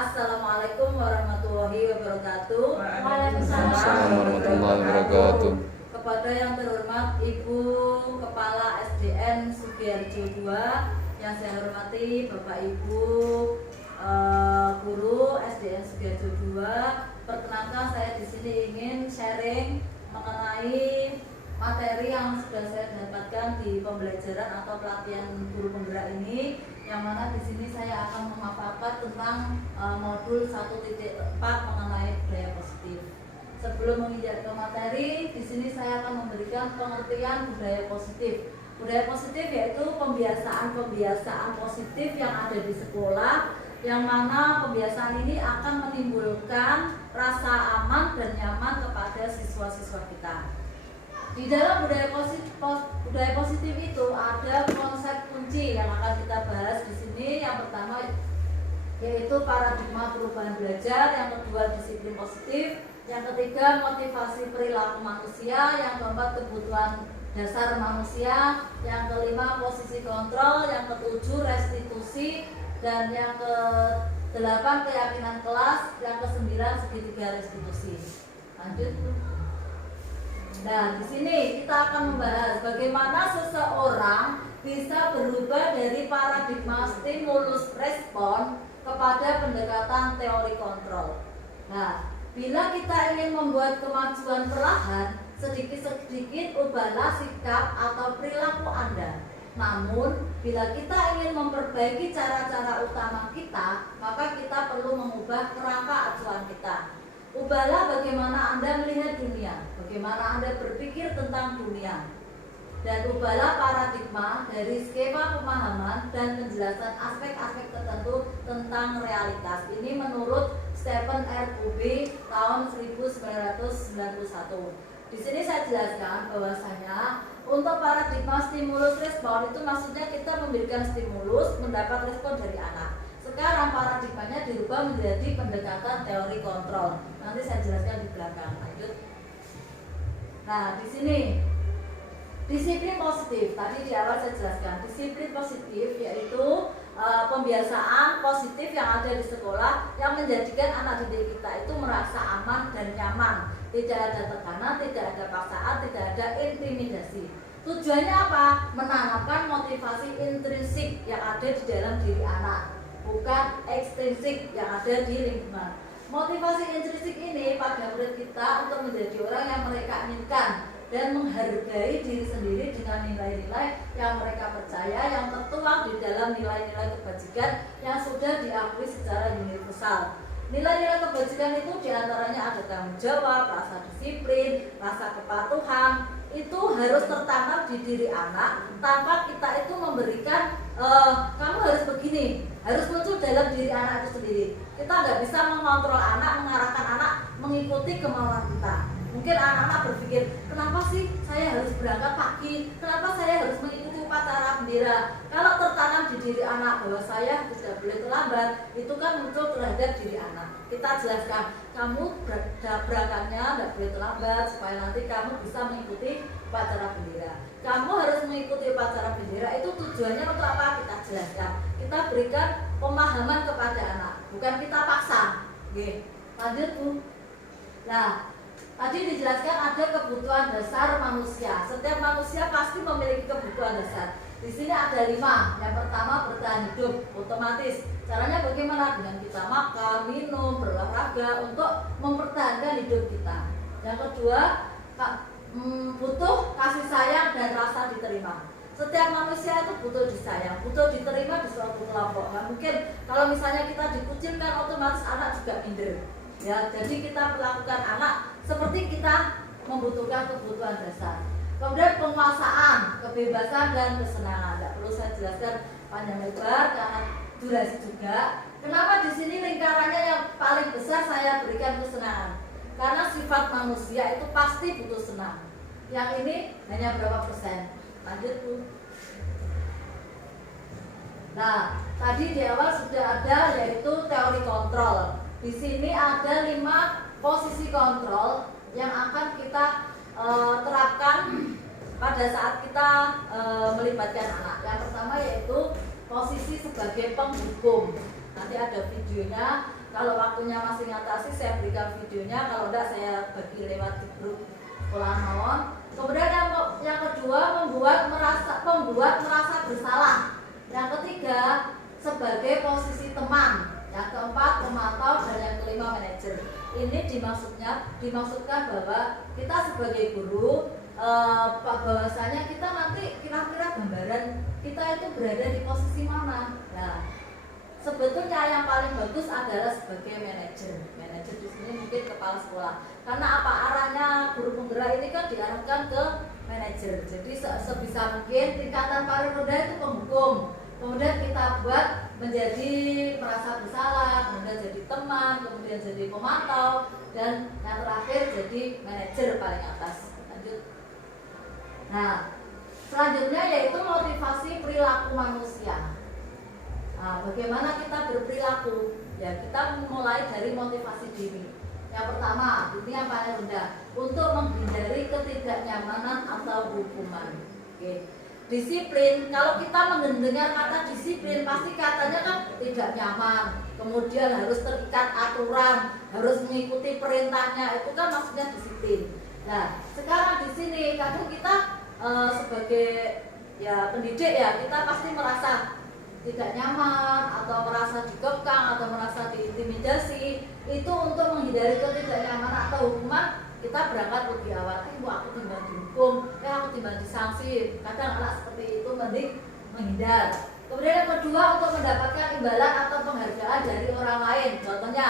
Assalamualaikum warahmatullahi wabarakatuh. Waalaikumsalam warahmatullahi wabarakatuh. Kepada yang terhormat Ibu Kepala SDN Sugiharjo II, yang saya hormati Bapak Ibu guru SDN Sugiharjo II, perkenalkan saya di sini ingin sharing mengenai materi yang sudah saya dapatkan di pembelajaran atau pelatihan guru penggerak ini, yang mana di sini saya akan memaparkan tentang modul 1.4 mengenai budaya positif. Sebelum menginjak ke materi, di sini saya akan memberikan pengertian budaya positif. Budaya positif yaitu pembiasaan positif yang ada di sekolah, yang mana pembiasaan ini akan menimbulkan rasa aman dan nyaman kepada siswa-siswa kita. Di dalam budaya positif itu ada konsep kunci yang akan kita bahas di sini. Yang pertama yaitu paradigma perubahan belajar, yang kedua disiplin positif, yang ketiga motivasi perilaku manusia, yang keempat kebutuhan dasar manusia, yang kelima posisi kontrol, yang ketujuh restitusi, dan yang ke-8 keyakinan kelas, yang ke-9 segitiga restitusi. Lanjut. Nah, di sini kita akan membahas bagaimana seseorang bisa berubah dari paradigma stimulus respon kepada pendekatan teori kontrol. Nah, bila kita ingin membuat kemajuan perlahan, sedikit-sedikit ubahlah sikap atau perilaku Anda. Namun, bila kita ingin memperbaiki cara-cara utama kita, maka kita perlu mengubah kerangka acuan kita. Ubahlah bagaimana Anda melihat dunia, bagaimana Anda berpikir tentang dunia, dan ubahlah paradigma dari skema pemahaman dan penjelasan aspek-aspek tertentu tentang realitas. Ini menurut Stephen R. Covey tahun 1991. Di sini saya jelaskan bahwasanya untuk paradigma stimulus respon itu maksudnya kita memberikan stimulus, mendapat respon dari anak. Sekarang paradigmanya dirubah menjadi pendekatan teori kontrol. Nanti saya jelaskan di belakang. Lanjut. Nah, di sini disiplin positif. Tadi di awal saya jelaskan. Disiplin positif yaitu pembiasaan positif yang ada di sekolah yang menjadikan anak didik kita itu merasa aman dan nyaman. Tidak ada tekanan, tidak ada paksaan, tidak ada intimidasi. Tujuannya apa? Menanamkan motivasi intrinsik yang ada di dalam diri anak, bukan ekstrinsik yang ada di lingkungan. Motivasi intrinsik ini pada murid kita untuk menjadi orang yang mereka inginkan dan menghargai diri sendiri dengan nilai-nilai yang mereka percaya, yang tertuang di dalam nilai-nilai kebajikan yang sudah diakui secara universal. Nilai-nilai kebajikan itu diantaranya ada tanggung jawab, rasa disiplin, rasa kepatuhan. Itu harus tertanam di diri anak tanpa kita itu memberikan kamu harus begini, harus muncul dalam diri anak itu sendiri. Kita nggak bisa mengontrol anak, mengarahkan anak mengikuti kemauan kita. Mungkin anak-anak berpikir, kenapa sih saya harus berangkat pagi, kenapa saya harus mengikuti upacara bendera. Kalau tertanam di diri anak bahwa saya tidak boleh terlambat, itu kan muncul terhadap diri anak. Kita jelaskan, kamu berangkatnya tidak boleh terlambat supaya nanti kamu bisa mengikuti upacara bendera. Kamu harus mengikuti upacara bendera, itu tujuannya untuk apa? Kita jelaskan. Kita berikan pemahaman kepada anak, bukan kita paksa. Oke, lanjut Bu. Nah, tadi dijelaskan ada kebutuhan dasar manusia. Setiap manusia pasti memiliki kebutuhan dasar. Di sini ada 5. Yang pertama bertahan hidup, otomatis. Caranya bagaimana? Dengan kita makan, minum, berolahraga untuk mempertahankan hidup kita. Yang kedua, butuh kasih sayang dan rasa diterima. Setiap manusia itu butuh disayang, butuh diterima di suatu kelompok. Nah, mungkin kalau misalnya kita dikucilkan, otomatis anak juga minder. Ya, jadi kita melakukan anak seperti kita membutuhkan kebutuhan dasar. Kemudian penguasaan, kebebasan dan kesenangan. Tidak perlu saya jelaskan panjang lebar karena durasi juga. Kenapa di sini lingkarannya yang paling besar saya berikan kesenangan? Karena sifat manusia itu pasti butuh senang. Yang ini hanya berapa persen? Lanjut Bu. Nah, tadi di awal sudah ada yaitu teori kontrol. Di sini ada 5 posisi kontrol yang akan kita terapkan pada saat kita melibatkan anak. Yang pertama yaitu posisi sebagai penghukum. Nanti ada videonya. Kalau waktunya masih ngatasi, saya berikan videonya. Kalau enggak, saya bagi lewat di grup sekolah mawon. Kemudian yang kedua, pembuat merasa bersalah. Yang ketiga, sebagai posisi teman. Yang keempat, pemantau, dan yang kelima, manajer. Ini dimaksudkan bahwa kita sebagai guru, bahwasanya kita nanti kira-kira gambaran kita itu berada di posisi mana. Nah, sebetulnya yang paling bagus adalah sebagai manajer. Manajer di sini mungkin kepala sekolah. Karena apa, arahnya guru penggerak ini kan diarahkan ke manajer. Jadi sebisa mungkin tingkatan paling rendah itu penghukum. Kemudian kita buat menjadi merasa bersalah, kemudian jadi teman, kemudian jadi pemantau, dan yang terakhir jadi manajer paling atas. Lanjut. Nah, selanjutnya yaitu motivasi perilaku manusia. Nah, bagaimana kita berperilaku? Ya, kita mulai dari motivasi diri. Yang pertama, ini yang paling rendah, untuk menghindari ketidaknyamanan atau hukuman. Oke. Disiplin, kalau kita mendengar kata disiplin, pasti katanya kan tidak nyaman, kemudian harus terikat aturan, harus mengikuti perintahnya, itu kan maksudnya disiplin. Nah, sekarang di sini kadang kita sebagai ya pendidik ya, kita pasti merasa tidak nyaman atau merasa dikekang atau merasa diintimidasi. Itu untuk menghindari ketidaknyamanan atau hukuman, kita berangkat lebih awal. Aku timbang dihukum, aku timbang disanksi. Kadang anak seperti itu mending menghindar. Kemudian yang kedua, untuk mendapatkan imbalan atau penghargaan dari orang lain. Contohnya,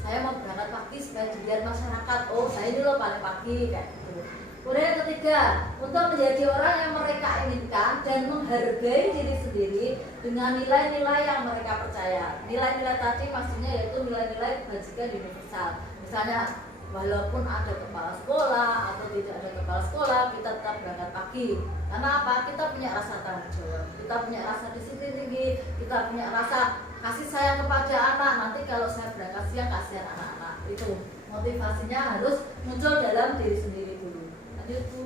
saya mau berangkat pagi supaya dilihat masyarakat, oh saya ini loh paling pagi, kayak gitu. Kemudian yang ketiga, untuk menjadi orang yang mereka inginkan dan menghargai diri sendiri dengan nilai-nilai yang mereka percaya. Nilai-nilai tadi maksudnya yaitu nilai-nilai kebajikan universal. Misalnya, walaupun ada kepala sekolah atau tidak ada kepala sekolah, kita tetap berangkat pagi. Karena apa? Kita punya rasa tanggung jawab, kita punya rasa disiplin tinggi, kita punya rasa kasih sayang kepada anak. Nanti kalau saya berangkat siang, kasihan anak-anak. Itu motivasinya harus muncul dalam diri sendiri dulu. Lanjut Bu.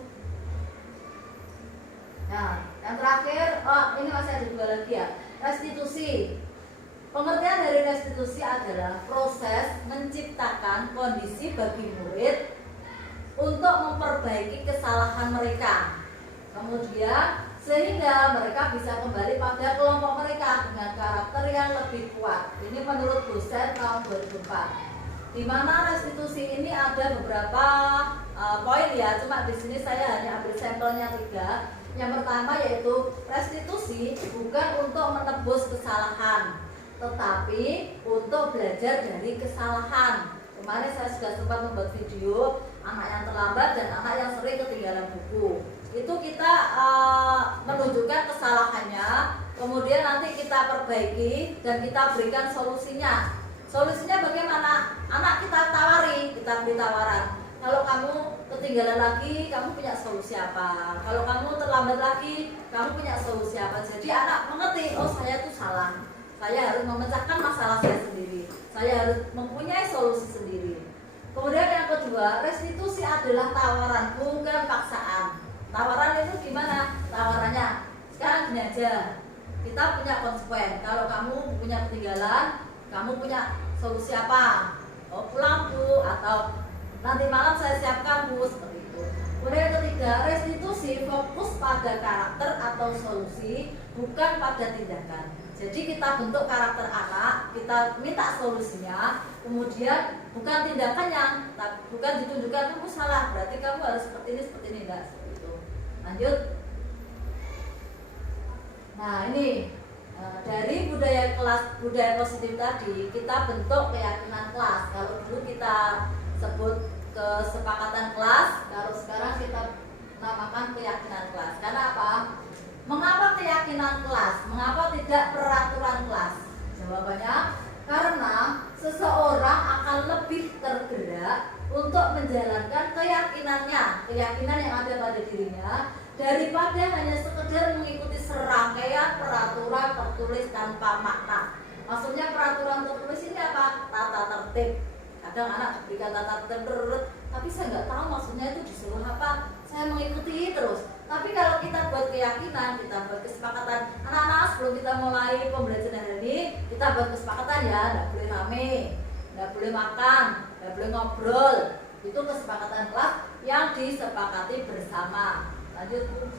Nah, yang terakhir, ini masih ada dua lagi ya. Restitusi. Pengertian dari restitusi adalah proses menciptakan kondisi bagi murid untuk memperbaiki kesalahan mereka. Kemudian sehingga mereka bisa kembali pada kelompok mereka dengan karakter yang lebih kuat. Ini menurut dosen tahun 2004. Di mana restitusi ini ada beberapa poin ya, cuma di sini saya hanya ambil sampelnya 3. Yang pertama yaitu restitusi bukan untuk menebus kesalahan, tetapi untuk belajar dari kesalahan. Kemarin saya sudah sempat membuat video anak yang terlambat dan anak yang sering ketinggalan buku. Itu kita menunjukkan kesalahannya, kemudian nanti kita perbaiki dan kita berikan solusinya. Solusinya bagaimana? Anak kita tawari, kita beri tawaran. Kalau kamu ketinggalan lagi, kamu punya solusi apa? Kalau kamu terlambat lagi, kamu punya solusi apa? Jadi anak mengerti, oh saya itu salah. Saya harus memecahkan masalah saya sendiri. Saya harus mempunyai solusi sendiri. Kemudian yang kedua, restitusi adalah tawaran, bukan paksaan. Tawaran itu gimana? Tawarannya, sekarang gini aja, kita punya konsekuen. Kalau kamu punya ketinggalan, kamu punya solusi apa? Oh pulang Bu, atau nanti malam saya siapkan Bu, seperti itu. Kemudian yang ketiga, restitusi fokus pada karakter atau solusi, bukan pada tindakan. Jadi kita bentuk karakter anak, kita minta solusinya, kemudian bukan tindakannya, bukan ditunjukkan kamu salah, berarti kamu harus seperti ini, enggak seperti itu. Lanjut. Nah ini dari budaya positif tadi, kita bentuk keyakinan kelas. Kalau dulu kita sebut kesepakatan kelas, kalau sekarang kita namakan keyakinan kelas. Karena apa? Mengapa keyakinan kelas? Mengapa tidak peraturan kelas? Jawabannya, karena seseorang akan lebih tergerak untuk menjalankan keyakinannya, keyakinan yang ada pada dirinya, daripada hanya sekedar mengikuti serangkaian peraturan tertulis tanpa makna. Maksudnya peraturan tertulis ini apa? Tata tertib. Kadang anak diberikan tata tertib, tapi saya nggak tahu maksudnya itu disuruh apa. Saya mengikuti terus. Tapi kalau kita buat keyakinan, kita buat kesepakatan, anak-anak sebelum kita mulai pembelajaran hari ini, kita buat kesepakatan ya, nggak boleh rame, nggak boleh makan, nggak boleh ngobrol. Itu kesepakatan kelas yang disepakati bersama. Lanjut Bu.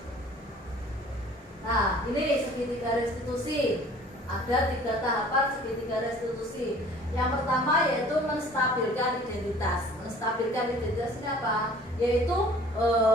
Nah, ini segitiga restitusi. Ada 3 tahapan segitiga restitusi. Yang pertama yaitu menstabilkan identitas. Menstabilkan identitas ini apa? Yaitu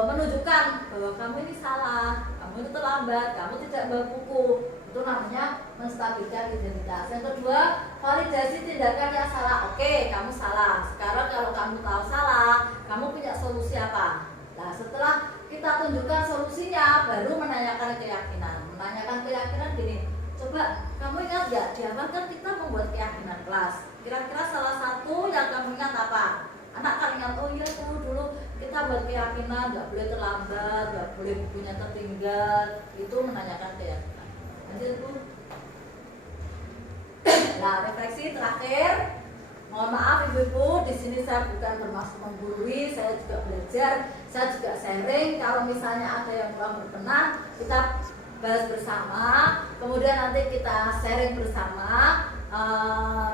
menunjukkan bahwa kamu ini salah, kamu ini terlambat, kamu tidak bawa buku. Itu namanya menstabilkan identitas. Yang kedua, validasi tindakan yang salah. Oke, kamu salah. Sekarang kalau kamu tahu salah, kamu punya solusi apa? Nah, setelah kita tunjukkan solusinya, baru menanyakan keyakinan. Menanyakan keyakinan gini, coba kamu ingat nggak di awal kan kita membuat keyakinan kelas. Kira-kira salah satu yang kamu ingat apa? Anak kan ingat, oh iya dulu kita buat keyakinan nggak boleh terlambat, nggak boleh bukunya tertinggal. Itu menanyakan keyakinan. Lanjut Bu. Nah, refleksi terakhir. Mohon maaf Ibu-ibu, di sini saya bukan termasuk menggurui, saya juga belajar, saya juga sharing. Kalau misalnya ada yang kurang berkenan, kita bahas bersama. Kemudian nanti kita sharing bersama.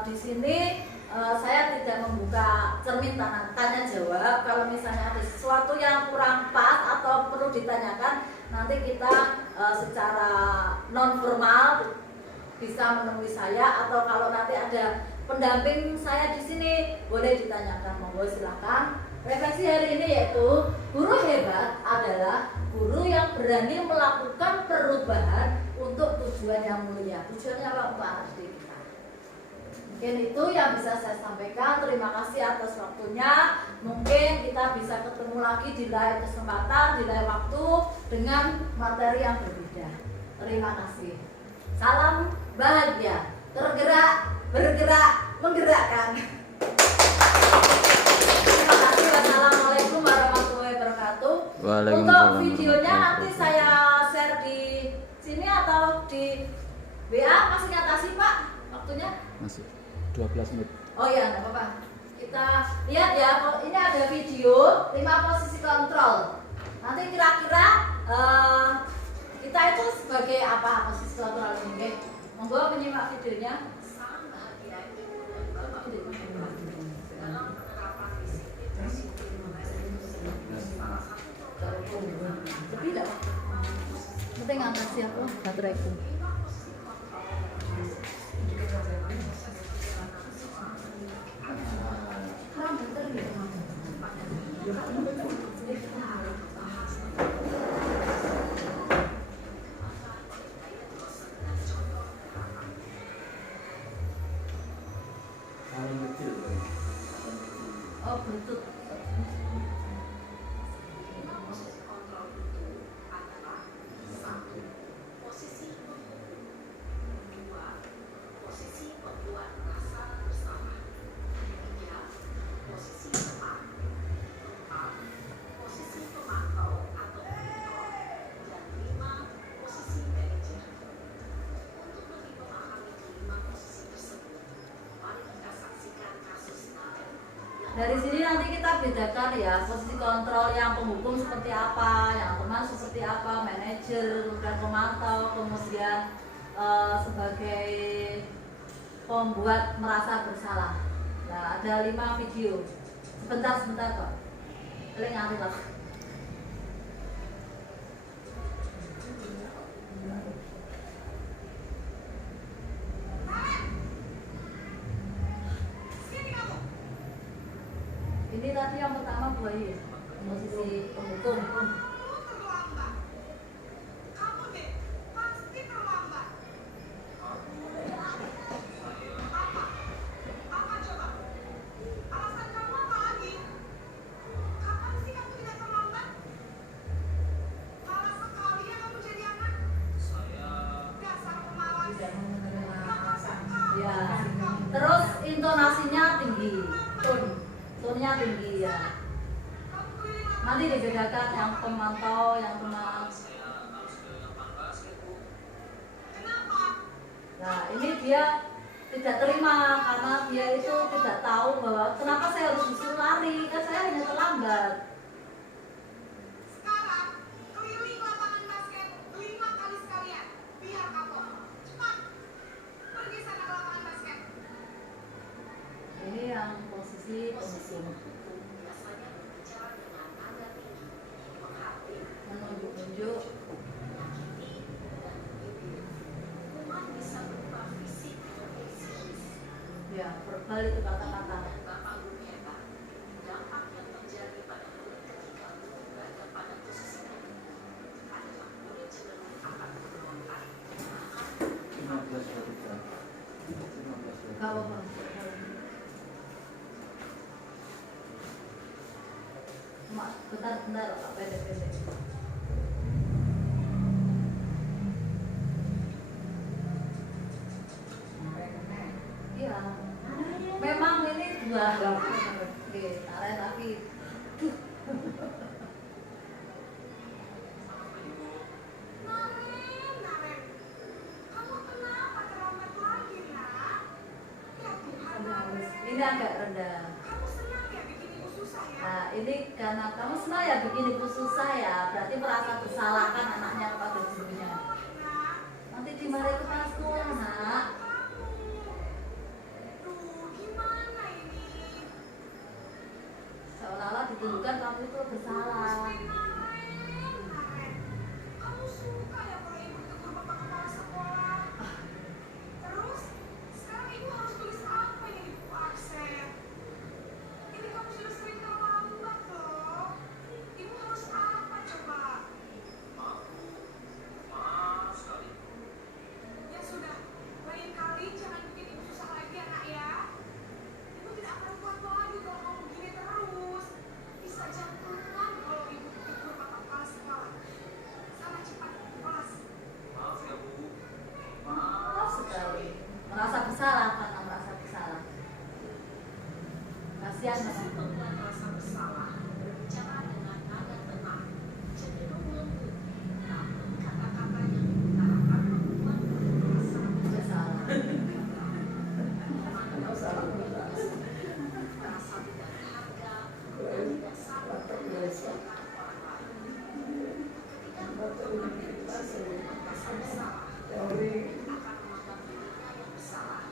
Di sini saya tidak membuka cermin tanya jawab. Kalau misalnya ada sesuatu yang kurang pas atau perlu ditanyakan, nanti kita secara non formal bisa menemui saya, atau kalau nanti ada pendamping saya di sini boleh ditanyakan, monggo silakan. Refleksi hari ini yaitu guru hebat adalah guru yang berani melakukan perubahan untuk tujuan yang mulia. Tujuannya apa untuk anak didik kita? Mungkin itu yang bisa saya sampaikan. Terima kasih atas waktunya. Mungkin kita bisa ketemu lagi di lain kesempatan, di lain waktu dengan materi yang berbeda. Terima kasih. Salam bahagia, tergerak, bergerak, menggerakkan. Terima kasih. Wassalamualaikum warahmatullahi wabarakatuh. Untuk videonya nanti saya share di sini atau di WA. Masih ngatasi Pak waktunya? Masih 12 menit. Oh iya, nggak apa-apa. Kita lihat ya, ini ada video 5 posisi kontrol. Nanti kira-kira kita itu sebagai apa posisi kontrol ini? Monggo menyimak videonya. Tapi tidak penting angkat siapa bateraiku. Kurang baterai. Oh, Bluetooth. Dari sini nanti kita bedakan ya posisi kontrol yang penghukum seperti apa, yang teman seperti apa, manajer, kemudian pemantau, kemudian sebagai pembuat merasa bersalah. Nah, ada 5 video. Sebentar kok. Paling ngantuk lah. Ini tadi yang pertama buaya, posisi penghukum. Ya, terus intonasinya tinggi, tonnya tinggi ya. Nanti dibedakan yang pemantau, yang teman. Nah, ini dia tidak terima karena dia itu tidak tahu bahwa kenapa saya harus disuruh lari, kan saya hanya terlambat. Sekarang keliling mesum. Menunjuk-nunjuk. Ya, verbal itu kata-kata. Kau apa? Bentar, Pak, pendek-pendek. Iya. Memang ini dua. Oke, tarik lagi. Ini agak rendah. Nah, ini karena kamu senang ya bikin ibu susah ya, berarti merasa bersalah kan anaknya kepada gurunya. Nanti dimarahi kepala sekolah, nak. Seolah-olah ditunjukkan kamu itu bersalah. Merasa bersalah karena merasa bersalah. Kasihan merasa bersalah. Berbicara dengan nada tenang, cenderung lembut, namun kata-kata yang diutarakan membuat merasa bersalah. Merasa tidak berharga dan tidak sama dengan orang lain. Ketika merasa bersalah,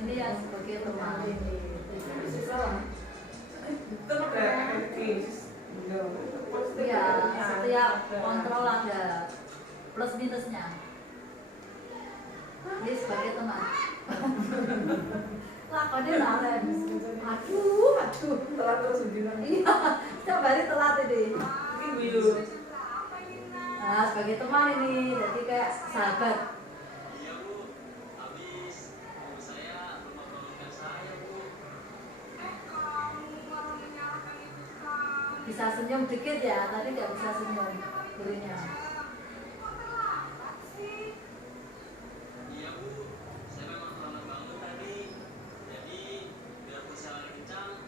ini yang sebagai teman. Ya, setiap kontrol ada plus minusnya. Ini sebagai teman. Lakonnya laren. Aduh, telat terus bilang. Iya, setiap hari telat ini. Nah, sebagai teman ini, jadi kayak sahabat. Bisa senyum dikit ya, tadi nggak bisa senyum gurunya. Iya Bu, saya memang terlambat bangun tadi, jadi biar saya lagi kencang,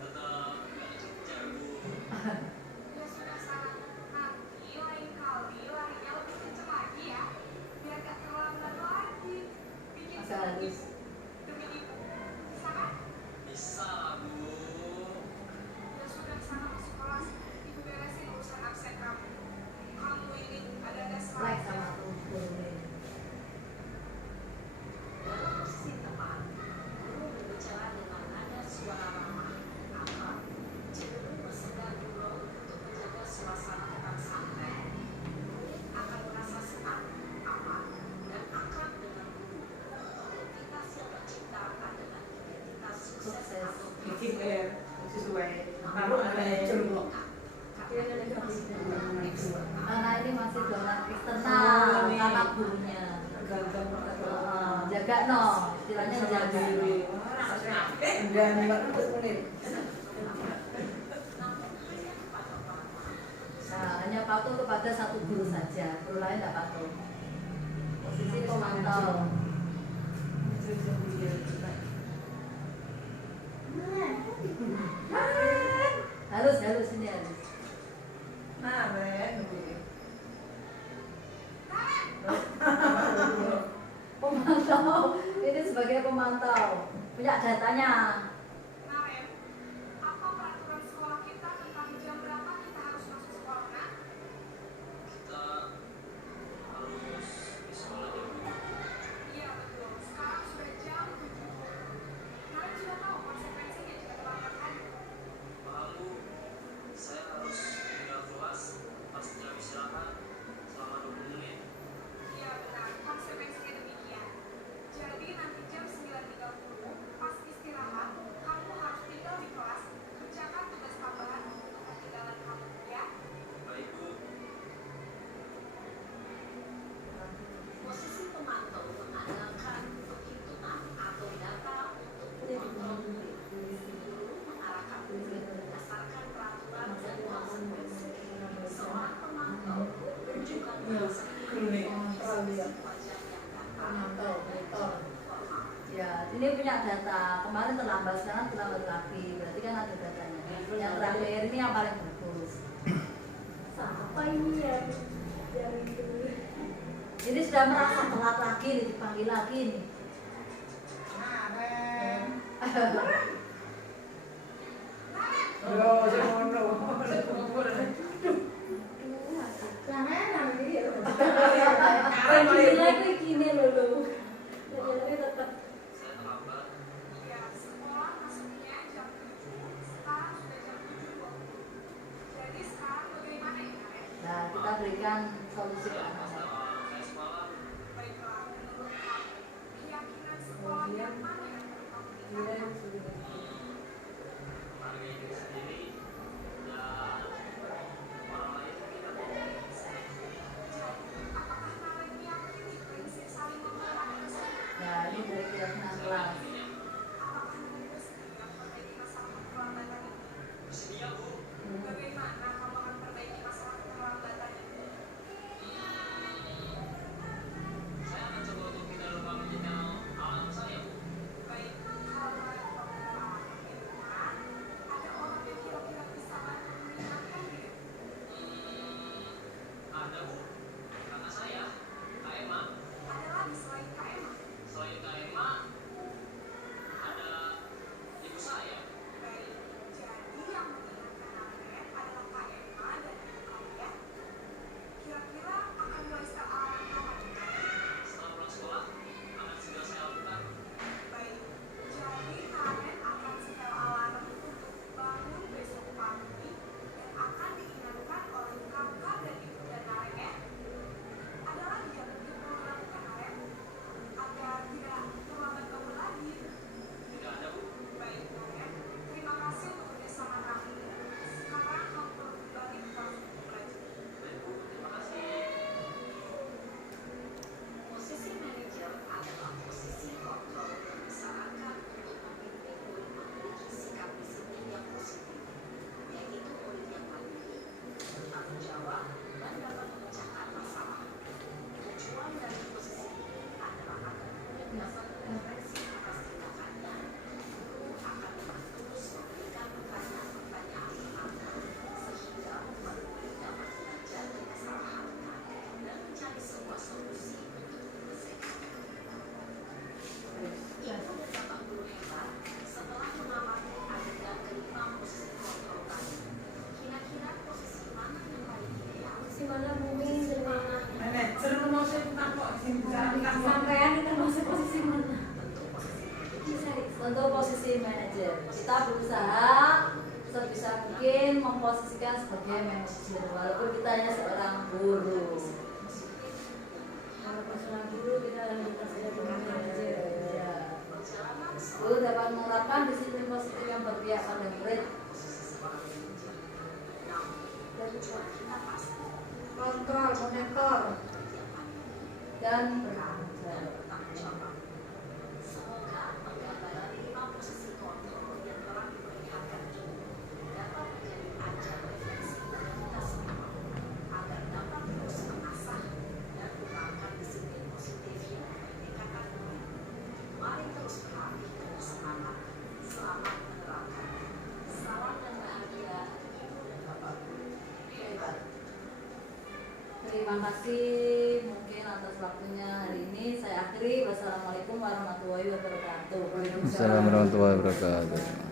tetap nggak kejar Bu. Ya sudah salah, nanti lain kali larinya lebih kencang lagi ya, biar gak terlambat lagi. Bikin Harus. demi ibu, bisa kan? Bisa lah Bu. Ya sudah sana masuk kelas, ibu beresin urusan absen kamu. Kamu ini ada Like sama tuh gurunya. Dalam posisi teman, guru berbicara dengan nada suara ramah, akrab, cenderung bersegan guru untuk menjaga suasana tetap santai. Murid akan merasa senang, aman, dan akrab dengan guru. Identitas yang terciptakan dengan identitas sukses atau bikin sesuai kalau ada yang Karena ini masih dolan eksternal, karena gurunya. Jaga no, istilahnya jaga. Nah, hanya patuh kepada satu guru saja, guru lain tidak patuh. Posisi pemantau. Halus ini halus. Nah, Ren, Pemantau, ini sebagai pemantau, punya datanya. Naren, apa peraturan sekolah kita tentang jam berapa kita harus masuk sekolah, Nak? Kita harus ini punya data. Kemarin terlambat, sekarang terlambat lagi. Berarti kan ada datanya. Yang terakhir ini yang paling bagus. Apa ini ya? Yang itu. Ini sudah merasa telat lagi nih, dipanggil lagi nih. Yo, semono. Lagi gini loh. Lagi tetap. Saya terlambat. Ya, sekolah masuknya jam 7, sekarang sudah jam 7.20. Jadi sekarang bagaimana ya, Karen? Nah, kita berikan solusi ke anak. Saya semalam Baiklah, menurut kamu, keyakinan sekolah yang mana yang terpenting? harga diri sendiri dan orang lain kita Jadi, apakah kalian meyakini prinsip saling memperhatikan tersebut? Ya, ini dari keyakinan kelas. Apakah kalian bersedia memperbaiki masalah keterlambatan ini? bersedia Bu. Bagaimana kamu akan perbaiki masalah keterlambatan ini? Saya akan coba untuk tidak lupa menjaga alam saya Bu. Baik, kalau kalian pengalaman kehidupan, ada orang yang kira-kira bisa bantu mengingatkan dia. Ada Bu, kakak saya Kak Emma. Ada lagi selain Kak Emma. Selain Kak Emma ada ibu saya. Baik, jadi yang mengingatkan kalian adalah Kak Emma dan ibu kalian. Kira-kira akan mulai sejak awal kapan? Setelah pulang sekolah akan segera saya lakukan. Baik, jadi kalian akan setel alarm untuk bangun besok pagi dan akan diingatkan oleh kakak dan ibu dan kalian ya. Ada lagi yang mungkin perlu dilakukan kalian agar tidak terlambat bangun lagi. Tidak ada Bu. Baik kalian, terima kasih untuk kerjasama kami. Sekarang kamu perlu kembali ke kelas untuk belajar. Baik Bu, terima kasih. Posisi manajer adalah posisi kontrol yang disarankan untuk memimpin murid memiliki sikap disiplin yang positif, yaitu murid yang mandiri, bertanggung jawab, dan dapat memecahkan masalah. Tujuan dari posisi ini adalah agar murid dapat berefleksi atas tindakannya. Guru akan dengan terus memberikan pertanyaan-pertanyaan penantang, sehingga murid dapat belajar dari kesalahannya dan mencari sebuah solusi untuk menyelesaikan. Ibu dan bapak guru hebat, setelah mengamati adegan kelima posisi kontrol tadi, kira-kira posisi mana yang paling ideal? Si mana bumi semana. Manajer mau sing takok sing bisa Sampean itu masuk posisi mana? Tentu posisi Bisa. Untuk posisi manajer, kita berusaha sebisa mungkin memposisikan sebagai manajer, walaupun kita hanya seorang guru. Kalau pas dulu kita kita sudah punya manajer. Ya. perjalanan Guru dapat menerapkan disiplin positif yang berpihak pada murid. posisi sebagai manajer. Namun, tujuan kita pasti Kontrol, monitor. tiap hari Dan dan bertanggung bertanggung jawab. Semoga penggambaran 5 posisi kontrol yang telah diperlihatkan ini dapat menjadi ajang refleksi bagi kita semua agar dapat terus mengasah dan mengembangkan disiplin positif yang memerdekakan murid. Mari terus berlatih dan bersemangat. Selamat menerapkan. Salam dan bahagia Ibu dan Bapak Guru. Hebat. Terima kasih mungkin atas waktunya hari ini. Saya akhiri. Wassalamualaikum warahmatullahi wabarakatuh. Assalamualaikum warahmatullahi wabarakatuh.